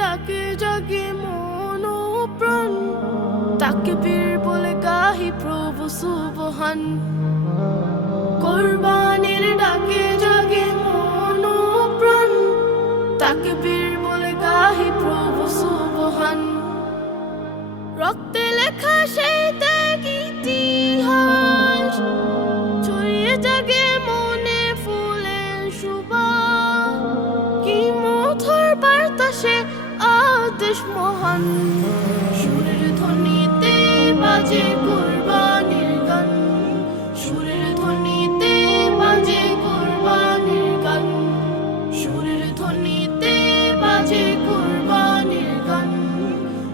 ডাকে জাগে মন ও প্রাণ, তাকবীর বলে গাহি প্রভু সুবহান। কুরবানির ডাকে জাগে মন ও প্রাণ, তাকবীর বলে গাহি প্রভু সুবহান। রক্তে লেখা সেই ত্যাগ ইতিহাস, ছড়িয়ে জাগে মনে ফুলের সুবাস। কি মধুর বার্তা সে আদেশ মহান, সুরের ধ্বনিতে বাজে কুরবানির গান, সুরের ধ্বনিতে বাজে কুরবানির গান, সুরের ধ্বনিতে বাজে কুরবানির গান,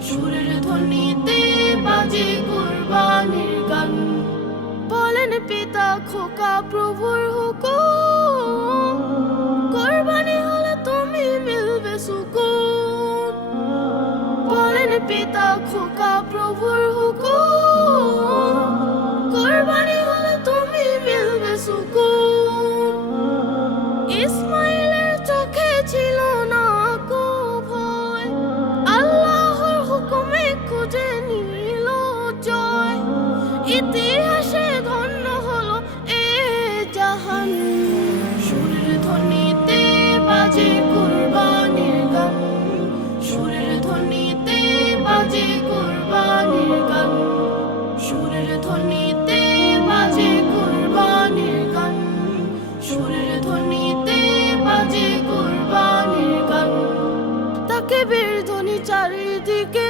সুরের ধ্বনিতে বাজে কুরবানির গান। বলেন পিতা খোকা প্রভুর হুকুম, কুরবানি হলে তুমি মিলবে সুকুন। বলেন পিতা খোকা প্রভুর হুকুম, কুরবানি হলে তুমি মিলবে সুকুন। ইসমাইলের চোখে ছিল না কো ভয়, আল্লাহর হুকুমে খুঁজে নিল জয়। ইতিহাসে ধন্য হলো এ জাহান, সুরের ধ্বনিতে বাজে কুরবানির গান, সুরের ধ্বনিতে বাজে কুরবানির গান, সুরের ধ্বনিতে বাজে কুরবানির গান, সুরের ধ্বনিতে বাজে কুরবানির গান। তাকবীর ধ্বনি চারিদিকে